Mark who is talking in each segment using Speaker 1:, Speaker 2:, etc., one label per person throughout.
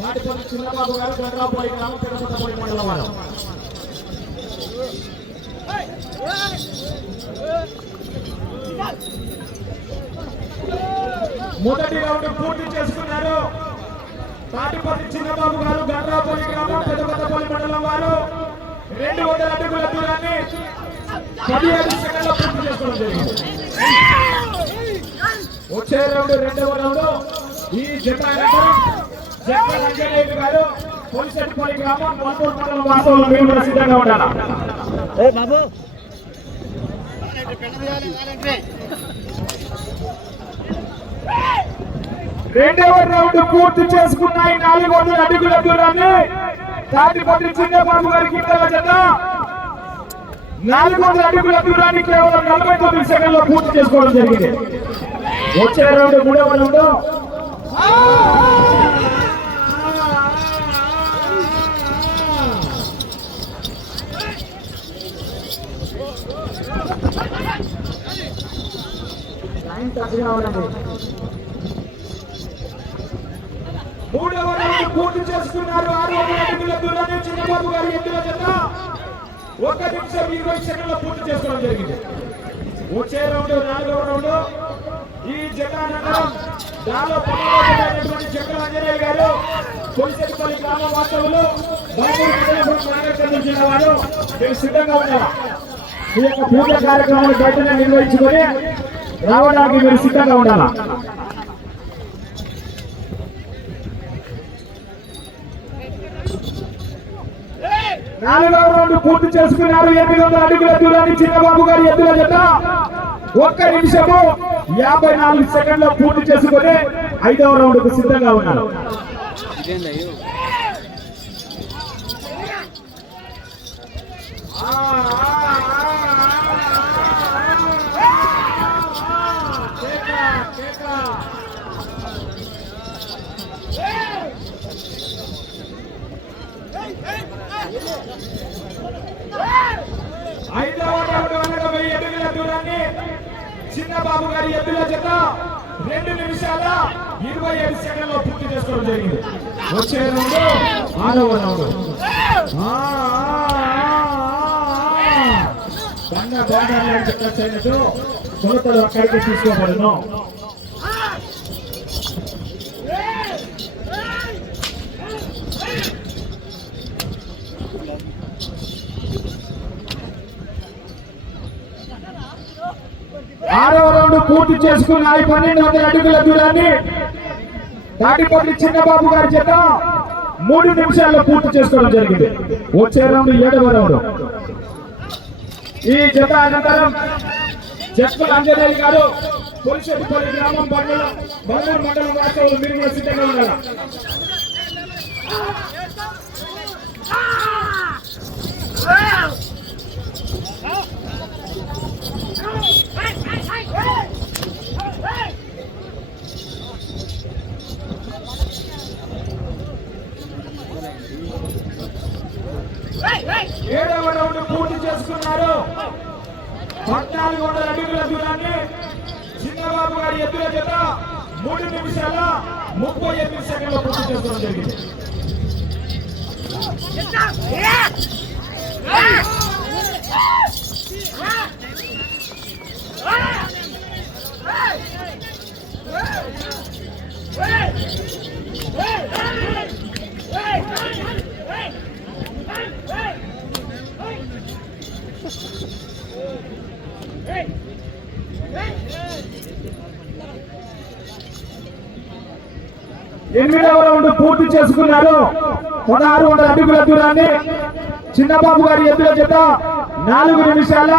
Speaker 1: పాటిపల్లి చిన్నబాబు గారు గ్రామం తిరుపతిపల్లి మండలం వారు మొదటి రౌండ్ పూర్తి చేసుకున్నారు. తాటిపల్లి చిన్నబాబు గారు గండ్రాపల్లి గ్రామం పెద్దపల్లి మండలం వారు. రెండు వందల అడుగుల దూరాన్ని పూర్తి వచ్చే రౌండ్ రెండవ రౌండ్ ఈ జత గారు గ్రామం మండలం వాస్తవంలో కూడా సిద్ధంగా ఉండాలా రెండవ రౌండ్ పూర్తి చేసుకున్నాయి నాలుగు వందల అడుగుల దూరాన్ని తాటిపల్లి చిన్నబాబు గారి గిట్టల జత. నాలుగు వందల అడుగుల దూరాన్ని కేవలం నలభై తొమ్మిది సెకండ్లో పూర్తి చేసుకోవడం జరిగింది. వచ్చే రౌండ్ మూడవ రౌండ్ మూడవ రౌండ్ పూర్తి చేసుకున్నారు. ఆరు వందల అడుగుల దూరాన్ని చిన్నబాబు గారి ఎత్తుల జత. ఒక నిమిషం ఇరవై సెకండ్ల పూర్తి చేసుకోవడం జరిగింది. వచ్చే రౌండ్ నాలుగో రౌండ్. ఈ జత అనంతరం దానిలో పన్నెండవటువంటి అంజనేయ గారు గ్రామ వాస్తవులు చెందిన వారు మీరు సిద్ధంగా ఈ యొక్క పూజ కార్యక్రమాలు బయటనే నిర్వహించుకొని రావడానికి మీరు సిద్ధంగా ఉండాలా? నాలుగవ రౌండ్ పూర్తి చేసుకున్నారు. ఎనిమిది వందల అడుగుల దూరాన్ని చిన్నబాబు గారు ఎద్దుల జత. ఒక్క నిమిషము యాభై నాలుగు సెకండ్ల పూర్తి చేసుకుని ఐదవ రౌండ్కు సిద్ధంగా ఉన్నారు. ఆ, ఐదవ రౌండ్ అనగా వెయ్యి అడుగుల దూరాన్ని చిన్నబాబు గారి ఎద్దుల చేత రెండు నిమిషాల ఇరవై ఐదు సెకండ్లో పూర్తి చేసుకోవడం జరిగింది. వచ్చే రౌండ్ ఆరవ రౌండ్ ఆ, బండ బాగా చెప్పినట్టు కొలతలు అక్కడికి తీసుకోబడను ఆరవ రౌండ్ పూర్తి చేసుకున్నాయి పన్నెండు వందల అడుగుల దూరాన్ని దాటిపల్లి చిన్నబాబు గారి చేత మూడు నిమిషాల్లో పూర్తి చేసుకోవడం జరిగింది. వచ్చే రౌండ్ ఏడవ రౌండ్. ఈ జత అనంతరం జస్పల్ అంజనేయులు గారు పులిశెట్టిపల్లి గ్రామం బండలం బండూరు మండలం వాస్తవులు మీరు కూడా సిద్ధంగా ఉండాలి? ఏడవ రౌండ్ పూర్తి చేసుకున్నారు పద్నాలుగు వందల అడుగుల దూరాన్ని చిన్నబాబు గారి ఎద్దుల చేత మూడు నిమిషాల ముప్పై ఎనిమిది సెకండ్ల పూర్తి చేసుకోవడం జరిగింది ఎనిమిదవ రౌండ్ పూర్తి చేసుకున్నారు పదహారు వందల అడుగుల దూరాన్ని చిన్నబాబు గారి ఎద్దుల చేత నాలుగు నిమిషాల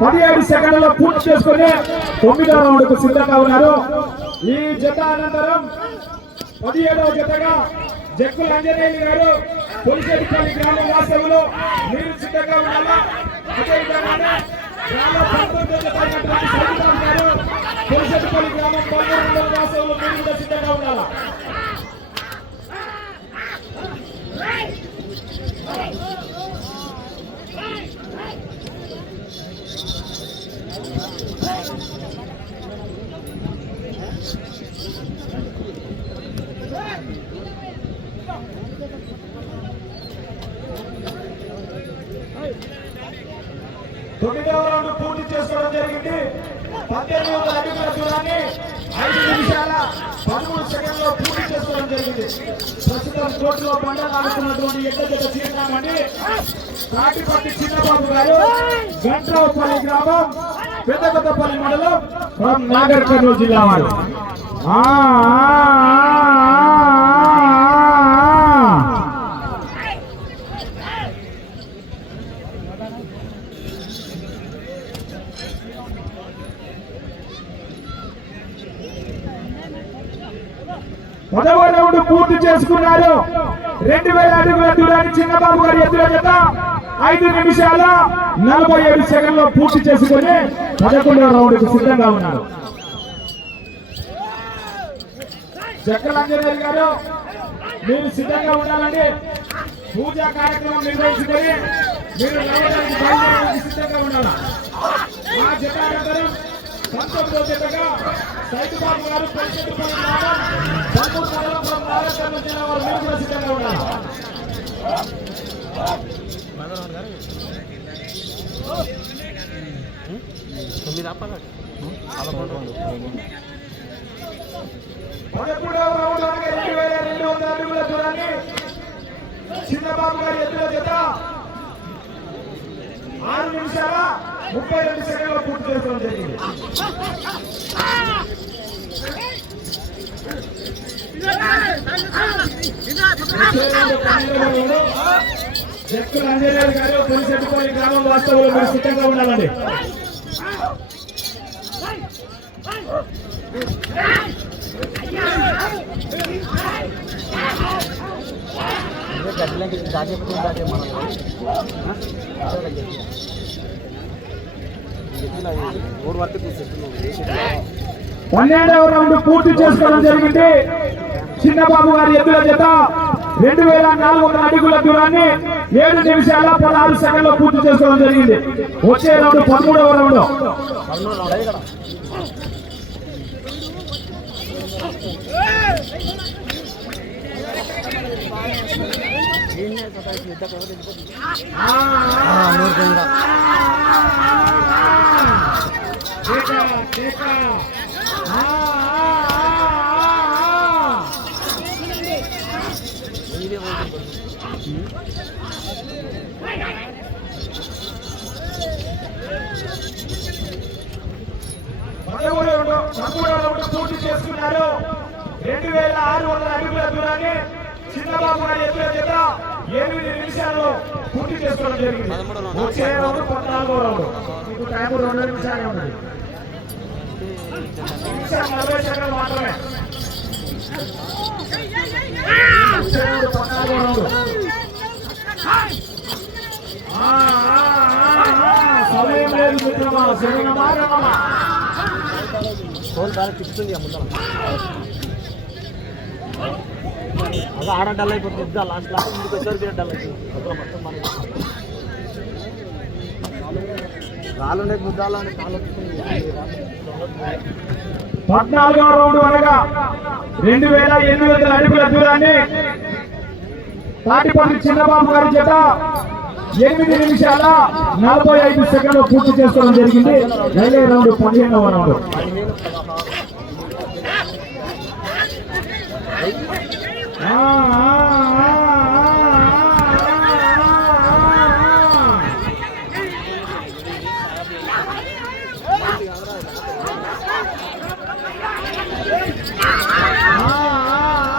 Speaker 1: పదిహేడు సెకండ్లలో పూర్తి చేసుకుని తొమ్మిదవ రౌండ్కు సిద్ధంగా ఉన్నారు. ఈ జత అనంతరం పదిహేడవ జతగా జక్కుల అంజనేయులు గారు పొలిశెట్టిపల్లి గ్రామ వాస్తవులు మీరు సిద్ధంగా ఉండాలా అదేవిధంగానే గ్రామ పంతొమ్మిది జత గారు పొలిశెట్టిపల్లి గ్రామం బంగారు మండలం వాస్తవులు మీరు కూడా సిద్ధంగా ఉండాలా చేసుకోవడం జరిగింది. పద్దెనిమిది వందల అడుగుల దూరాన్ని ఐదు నిమిషాల పదమూడు సెకండ్లో పూర్తి చేసుకోవడం జరిగింది. ప్రస్తుతం కోర్టులో బండ ఆడుతున్నటువంటి ఎద్ద జత చీరనామండి కాటిపట్టి చిన్నబాబు గారు గంట్రావుపల్లి గ్రామం పెద్దకొత్తపల్లి మండలం ఫ్రమ్ నాగర్ కర్నూలు జిల్లా వారు ఆ, ఆ, ఆ, ఆ. పదవ రౌండ్ పూర్తి చేసుకున్నారు. రెండు వేల అడుగుల దూరాన్ని చిన్నబాబు గారి ఎత్తుల జత ఐదు నిమిషాల నలభై ఏడు సెకండ్లో పూర్తి చేసుకుని పదకొండవ రౌండ్కు సిద్ధంగా ఉన్నారు. జక్కల గారు మీరు సిద్ధంగా ఉండాలండి. పూజా కార్యక్రమం నిర్వహించుకొని మీరు సిద్ధంగా ఉండాలి? మా జత పంతొమ్మిదో జతగా సైతుబాబు గారు పరిషత్తుపల్లి గ్రామం బందూరు నారాయణ జిల్లా వారు మీరు కూడా సిద్ధంగా
Speaker 2: తొమ్మిది ఆపాలి
Speaker 1: రెండు వేల రెండు వందల అడుగుల దూరాన్ని చిన్నబాబు గారి ఎత్తుల జత ఆరు నిమిషాల? ముప్పై రెండు సెకండ్లు పూర్తి చేసుకోవడం జరిగింది. జక్కుల అంజనేయులు గారు పులిసెట్టుపల్లి గ్రామం వాస్తవంలో మీరు సిద్ధంగా ఉండాలండి.
Speaker 2: గడ్డలకి దాచేపట్టు దాచే మనం.
Speaker 1: పన్నెండవ రౌండ్ పూర్తి చేసుకోవడం జరిగింది చిన్నబాబు గారి ఎద్దుల జత రెండు వేల నాలుగు వందల అడుగుల దూరాన్ని ఏడు నిమిషాల పదహారు సెకండ్లో పూర్తి చేసుకోవడం జరిగింది వచ్చే రౌండ్ పదమూడవ రౌండ్ Thank you. పూర్తి చేసుకున్నారు. రెండు వేల ఆరు వందల అడుగుల దూరాన్ని చిన్నబాబు గారి ఎత్తుల చేత ఎనిమిది నిమిషాల్లో పూర్తి చేసుకోవడం జరిగింది. వచ్చే రౌండ్ పద్నాలుగో రౌండ్. మీకు టైం రెండు నిమిషాలే ఉన్నది. నిమిషాలు నలభై సెకండ్లు మాత్రమే. పద్నాలుగో రౌండ్. సమయం లేదు మిత్రమా శరణమా రమమా
Speaker 2: ఫోన్ బాగా తిప్పుతుంది ఆ అదే ఆడ డల్ అయిపోతుంది. లాస్ట్ లాస్ట్ ముందుకు వచ్చేసరికి డల్ అయిపోతుంది. మొత్తం అని
Speaker 1: పద్నాలుగవ రౌండ్ అనగా రెండు వేల ఎనిమిది వందల అడుగుల దూరాన్ని తాటిపల్లి చిన్నబాబు గారి చేత ఎనిమిది నిమిషాల నలభై ఐదు సెకండ్లు పూర్తి చేసుకోవడం జరిగింది. రైల్వే రౌండ్ పదిహేనవ రౌండ్.
Speaker 2: పదివేలు
Speaker 1: ఆ,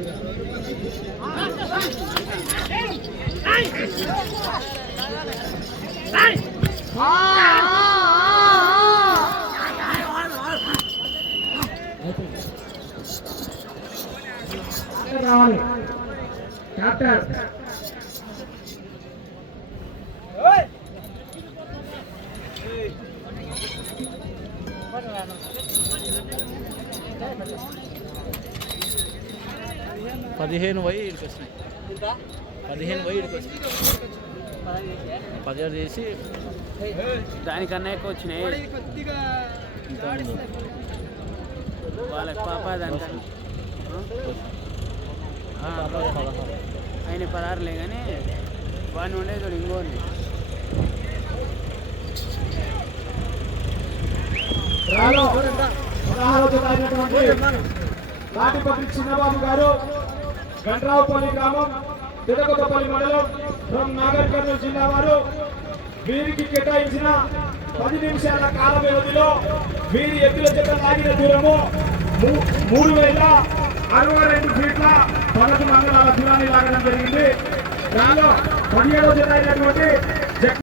Speaker 1: ఆ, ఆ, ఆ, ఆ, ఆ. ఆ, ఆ, ఆ, ఆ.
Speaker 2: పది సార్లు
Speaker 1: రావాలి డాక్టర్
Speaker 3: పదిహేను వై ఇక్కడికి వచ్చినాయి. పదిహేను వై ఇక్కడికి వచ్చినాయి. పదిహేడు చేసి
Speaker 4: దానికన్నా ఎక్కువ వచ్చినాయి. వాళ్ళకి పాప దానికన్నా. ఆయన పదహారులే కానీ వాడిని ఉండేది చూడు ఇంకోని
Speaker 1: రాలో. చిన్నబాబు గారు. గండ్రావుపల్లి గ్రామం తిరగొత్తపల్లి మండలం ఫ్రమ్ నాగర్ కర్నూలు జిల్లా వారు వీరికి కేటాయించిన పది నిమిషాల కాల వ్యవధిలో వీరి ఎత్తుల జత లాగిన దూరము మూడు వేల అరవై రెండు ఫీట్ల పదకొండు మండలాల దూరాన్ని లాగడం జరిగింది. దానిలో పదిహేడవ జత అయినటువంటి